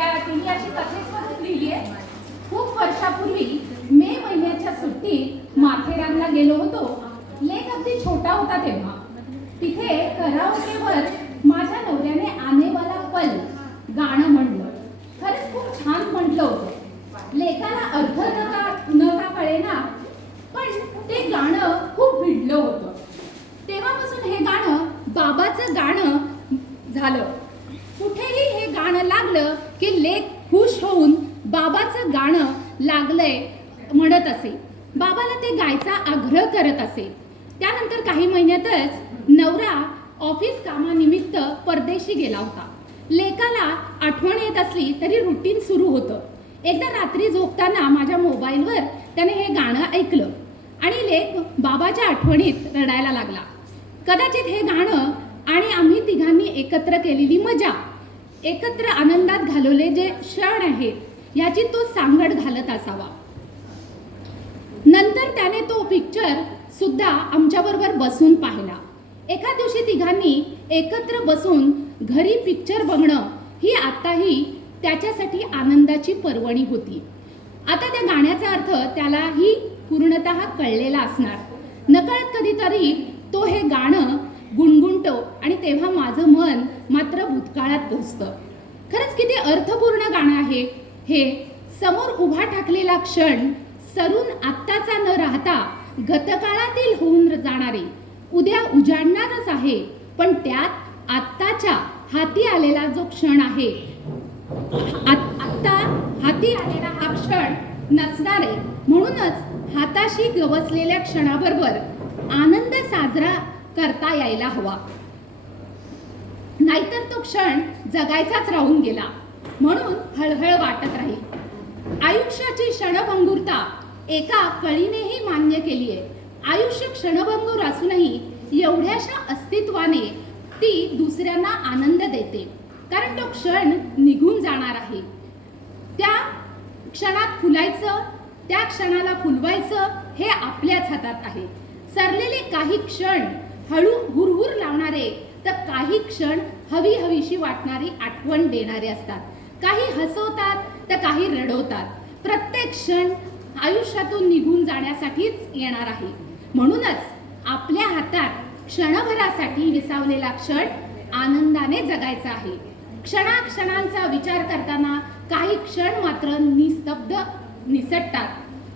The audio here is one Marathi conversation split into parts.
त्या तिने अशी कथेसमधून लिहिली आहे. खूप वर्षापूर्वी मे महिन्याच्या सुट्टीत माथेरानला गेलो होतो. लेक अगदी छोटा होता तेव्हा. तिथे कराओकेवर माझ्या नवऱ्याने आनेवाला पल गाणं म्हणलं. खरंच खूप छान म्हटलं होतं. लेखाला अर्थ न का न का कळेना पण ते गाणं खूप भिडलं होतं. तेव्हापासून हे गाणं बाबाचं गाणं झालं. लागलं की लेख खुश होऊन बाबाचं गाणं लागलंय म्हणत असे. बाबाला ते गायचा आग्रह करत असे. त्यानंतर काही महिन्यातच नवरा ऑफिस कामानिमित्त परदेशी गेला होता. लेकाला आठवण येत असली तरी रुटीन सुरू होतं. एकदा रात्री झोपताना माझ्या मोबाईलवर त्याने हे गाणं ऐकलं आणि लेक बाबाच्या आठवणीत रडायला लागला. कदाचित हे गाणं आणि आम्ही तिघांनी एकत्र केलेली मजा एकत्र आनंदात घालवले जे क्षण आहेत याची तो सांगड घालत असावा. नंतर त्याने तो पिक्चर सुद्धा आमच्याबरोबर बसून पाहिला. एका दिवशी तिघांनी एकत्र बसून घरी पिक्चर बघणं ही आताही त्याच्यासाठी आनंदाची पर्वणी होती. आता त्या गाण्याचा अर्थ त्यालाही पूर्णतः कळलेला असणार. नकळत कधीतरी तो हे गाणं गुणगुणतो आणि तेव्हा माझं मन मात्र भूतकाळात पोचतं. खरंच किती अर्थपूर्ण गाणं आहे. हे समोर उभा ठाकलेला क्षण सरून आत्ताचा न राहता गतकाळातील होऊन जाणारे. उद्या उजाडणारच आहे पण त्यात आत्ताच्या हाती आलेला जो क्षण आहे आत- आत्ता हाती आलेला हा क्षण नसणारे. म्हणूनच हाताशी गवसलेल्या क्षणाबरोबर आनंद साजरा करता यायला हवा. नाहीतर तो क्षण जगायचाच राहून गेला. म्हणून हळहळ वाटत राहील. आयुष्याची क्षणभंगुरता एका कळीनेही मान्य केली आहे आयुष्य क्षणभंगूर असूनही एवढ्याशा अस्तित्वाने ती दुसऱ्यांना आनंद देते. कारण तो क्षण निघून जाणार आहे. त्या क्षणात फुलायचं त्या क्षणाला फुलवायचं हे आपल्याच हातात आहे. सरलेले काही क्षण हळू हुरहुर लावणारे तर काही क्षण हवी हवीशी वाटणारी आठवण देणारे असतात. काही हसवतात तर काही रडवतात. प्रत्येक क्षण आयुष्यातून निघून जाण्यासाठीच येणार आहे. म्हणूनच आपल्या हातात क्षणभरासाठी विसावलेला क्षण आनंदाने जगायचा आहे. क्षणाक्षणांचा विचार करताना काही क्षण मात्र निस्तब्ध निसटतात.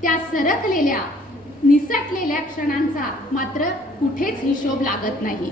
त्या सरकलेल्या निसटलेल्या क्षणांचा मात्र कुठेच हिशोब लागत नाही.